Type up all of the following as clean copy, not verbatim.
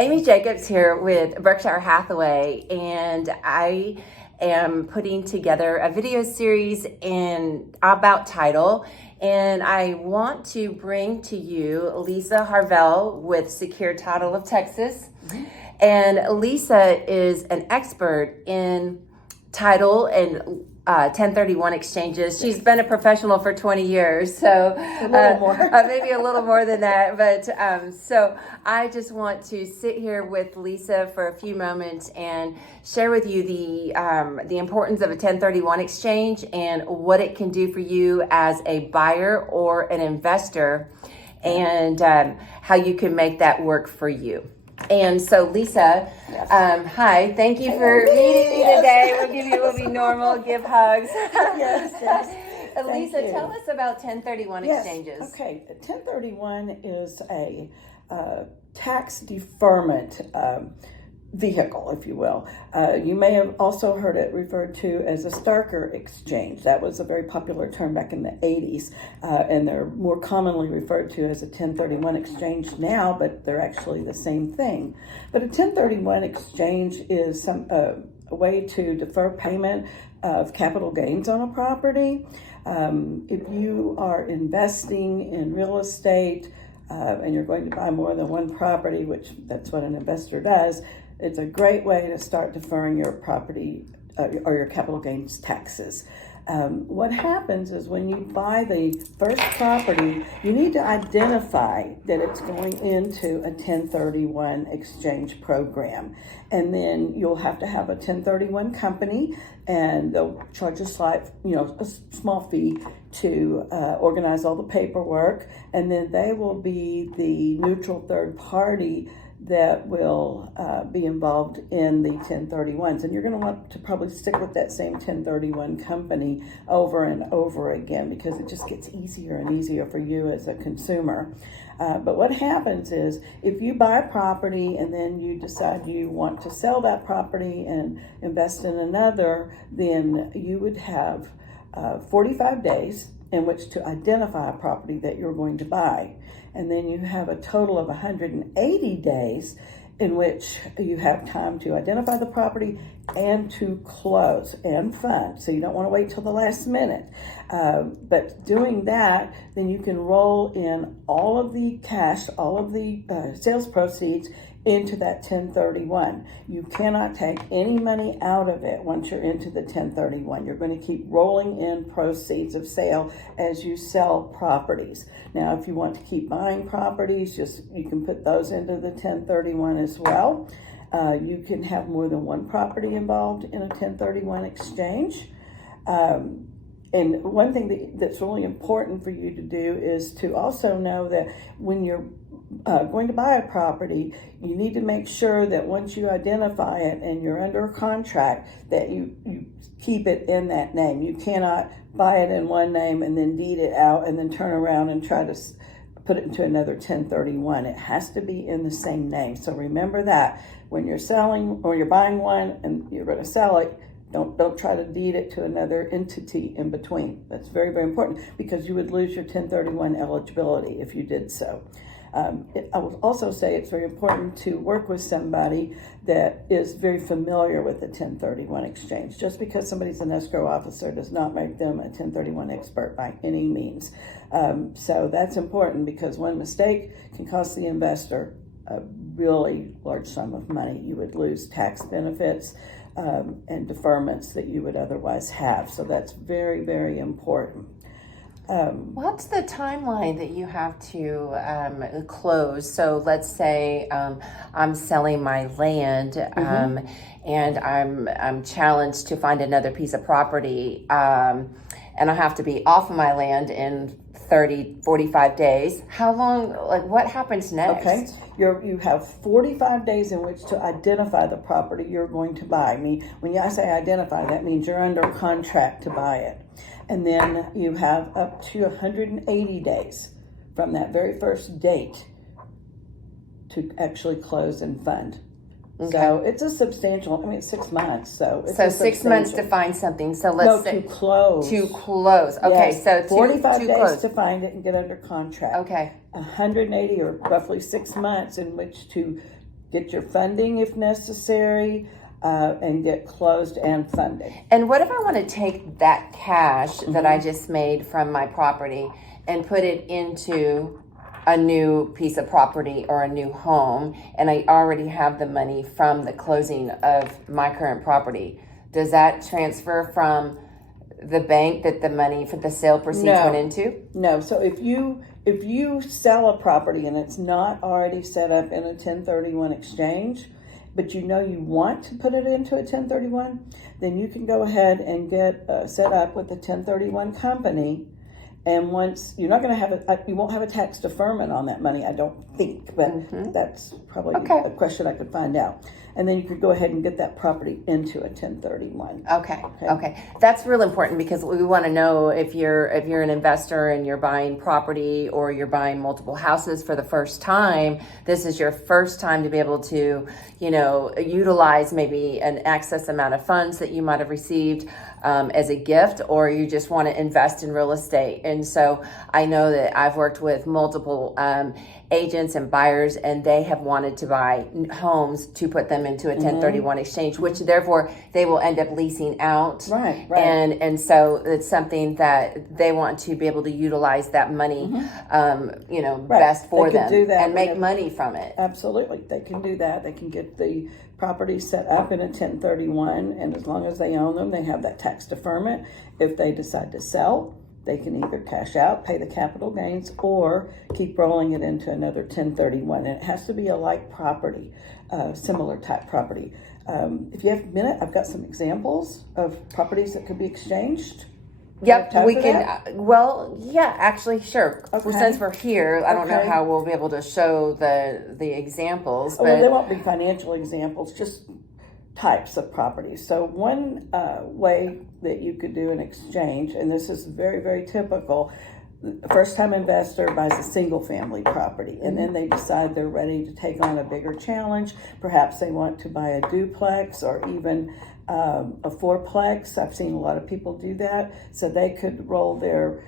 Amy Jacobs here with Berkshire Hathaway, and I am putting together a video series about title, and I want to bring to you Lisa Harvell with Secure Title of Texas. And Lisa is an expert in title and 1031 exchanges. She's been a professional for 20 years, so a little more. Maybe a little more than that. But so I just want to sit here with Lisa for a few moments and share with you the importance of a 1031 exchange and what it can do for you as a buyer or an investor, and how you can make that work for you. And so, Lisa, Yes. Hi. Thank you for meeting me today. We'll be normal. Give hugs. Yes. Lisa, tell us about 1031 exchanges. Okay, 1031 is a tax deferment vehicle, if you will. You may have also heard it referred to as a Starker exchange. That was a very popular term back in the 80s, and they're more commonly referred to as a 1031 exchange now, but they're actually the same thing. But a 1031 exchange is a way to defer payment of capital gains on a property. If you are investing in real estate and you're going to buy more than one property, which that's what an investor does, it's a great way to start deferring your property or your capital gains taxes. What happens is when you buy the first property, you need to identify that it's going into a 1031 exchange program. And then you'll have to have a 1031 company, and they'll charge a small fee to organize all the paperwork. And then they will be the neutral third party that will be involved in the 1031s. And you're going to want to probably stick with that same 1031 company over and over again, because it just gets easier and easier for you as a consumer. But what happens is if you buy a property and then you decide you want to sell that property and invest in another, then you would have 45 days in which to identify a property that you're going to buy. And then you have a total of 180 days in which you have time to identify the property and to close and fund. So you don't want to wait till the last minute. But doing that, then you can roll in all of the cash, all of the sales proceeds into that 1031. You cannot take any money out of it once you're into the 1031. You're going to keep rolling in proceeds of sale as you sell properties. Now, if you want to keep buying properties, you can put those into the 1031 as well. You can have more than one property involved in a 1031 exchange. And one thing that's really important for you to do is to also know that when you're going to buy a property, you need to make sure that once you identify it and you're under a contract, that you keep it in that name. You cannot buy it in one name and then deed it out and then turn around and try to put it into another 1031. It has to be in the same name. So remember that when you're selling or you're buying one and you're going to sell it, don't try to deed it to another entity in between. That's very, very important, because you would lose your 1031 eligibility if you did so. I will also say it's very important to work with somebody that is very familiar with the 1031 exchange. Just because somebody's an escrow officer does not make them a 1031 expert by any means. So that's important, because one mistake can cost the investor a really large sum of money. You would lose tax benefits and deferments that you would otherwise have. So that's very, very important. What's the timeline that you have to close? So let's say I'm selling my land and I'm challenged to find another piece of property, and I have to be off of my land in 45 days. How long, what happens next? Okay, you have 45 days in which to identify the property you're going to buy. When I say identify, that means you're under contract to buy it. And then you have up to 180 days from that very first date to actually close and fund. Okay. So it's a substantial, it's 6 months. So 6 months to find something. So let's say to close. To close. Okay, yes. so 45 days close. to find it and get under contract. Okay. 180 or roughly 6 months in which to get your funding if necessary, and get closed and funded. And what if I want to take that cash that I just made from my property and put it into a new piece of property or a new home, and I already have the money from the closing of my current property? Does that transfer from the bank that the money for the sale proceeds went into? No. So if you sell a property and it's not already set up in a 1031 exchange, but you know you want to put it into a 1031, then you can go ahead and get set up with a 1031 company. And once you're not going to have you won't have a tax deferment on that money, I don't think, but that's probably a question I could find out. And then you could go ahead and get that property into a 1031. Okay. That's real important, because we want to know if you're an investor and you're buying property or you're buying multiple houses for the first time. This is your first time to be able to, utilize maybe an excess amount of funds that you might have received as a gift, or you just want to invest in real estate. And so I know that I've worked with multiple agents and buyers, and they have wanted to buy homes to put them into a 1031 exchange, which therefore they will end up leasing out. Right. And so it's something that they want to be able to utilize that money, best for them and make money from it. Absolutely. They can do that. They can get the property set up in a 1031, and as long as they own them, they have that tax deferment. If they decide to sell, they can either cash out, pay the capital gains, or keep rolling it into another 1031. And it has to be a like property, similar type property. If you have a minute, I've got some examples of properties that could be exchanged. Yep, we can. Actually, sure. Okay. Well, since we're here, I don't know how we'll be able to show the examples. But Well, they won't be financial examples, just types of properties. So one way that you could do an exchange, and this is very, very typical, first-time investor buys a single-family property, and then they decide they're ready to take on a bigger challenge. Perhaps they want to buy a duplex or even a fourplex. I've seen a lot of people do that. So they could roll their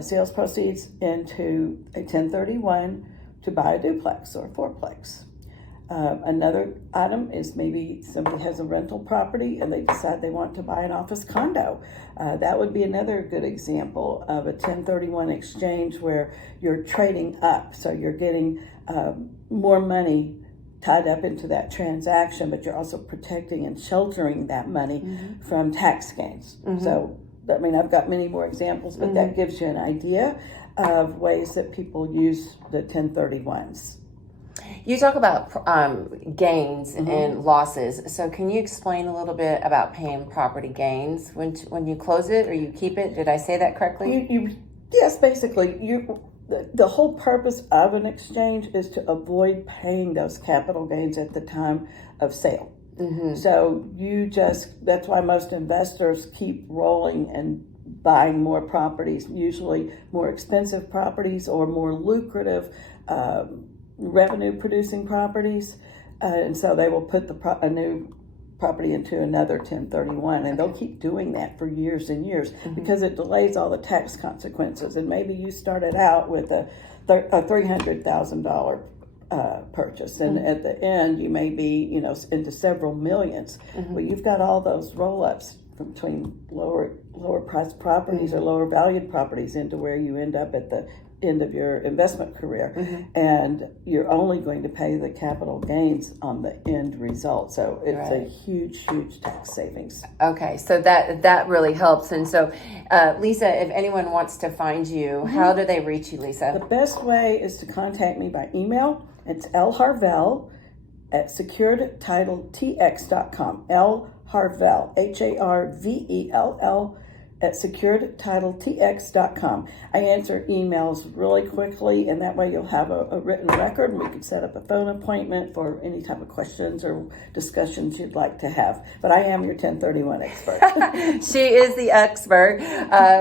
sales proceeds into a 1031 to buy a duplex or a fourplex. Another item is maybe somebody has a rental property and they decide they want to buy an office condo. That would be another good example of a 1031 exchange where you're trading up. So you're getting more money tied up into that transaction, but you're also protecting and sheltering that money from tax gains. So, I've got many more examples, but that gives you an idea of ways that people use the 1031s. You talk about gains and losses. So can you explain a little bit about paying property gains when you close it or you keep it? Did I say that correctly? Yes, basically, the whole purpose of an exchange is to avoid paying those capital gains at the time of sale. So that's why most investors keep rolling and buying more properties, usually more expensive properties or more lucrative revenue producing properties, and so they will put a new property into another 1031, and they'll keep doing that for years and years because it delays all the tax consequences. And maybe you started out with a $300,000 purchase, and at the end you may be into several millions. Well, you've got all those roll-ups between lower priced properties or lower valued properties into where you end up at the end of your investment career, and you're only going to pay the capital gains on the end result. So it's a huge tax savings. Okay, so that really helps. And so Lisa, if anyone wants to find you, how do they reach you, Lisa? The best way is to contact me by email. It's Harvell at securedtitletx.com. Harvell, Harvell at securedtitletx.com. I answer emails really quickly, and that way you'll have a written record, and we can set up a phone appointment for any type of questions or discussions you'd like to have. But I am your 1031 expert. She is the expert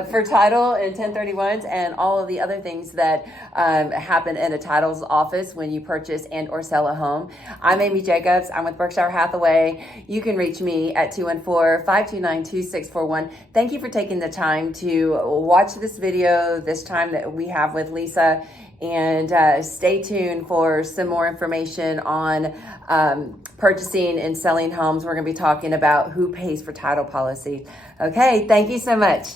for title and 1031s and all of the other things that happen in a title's office when you purchase and or sell a home. I'm Amy Jacobs. I'm with Berkshire Hathaway. You can reach me at 214-529-2641. Thank you for taking taking the time to watch this video, this time that we have with Lisa, and stay tuned for some more information on purchasing and selling homes. We're going to be talking about who pays for title policy. Okay, thank you so much.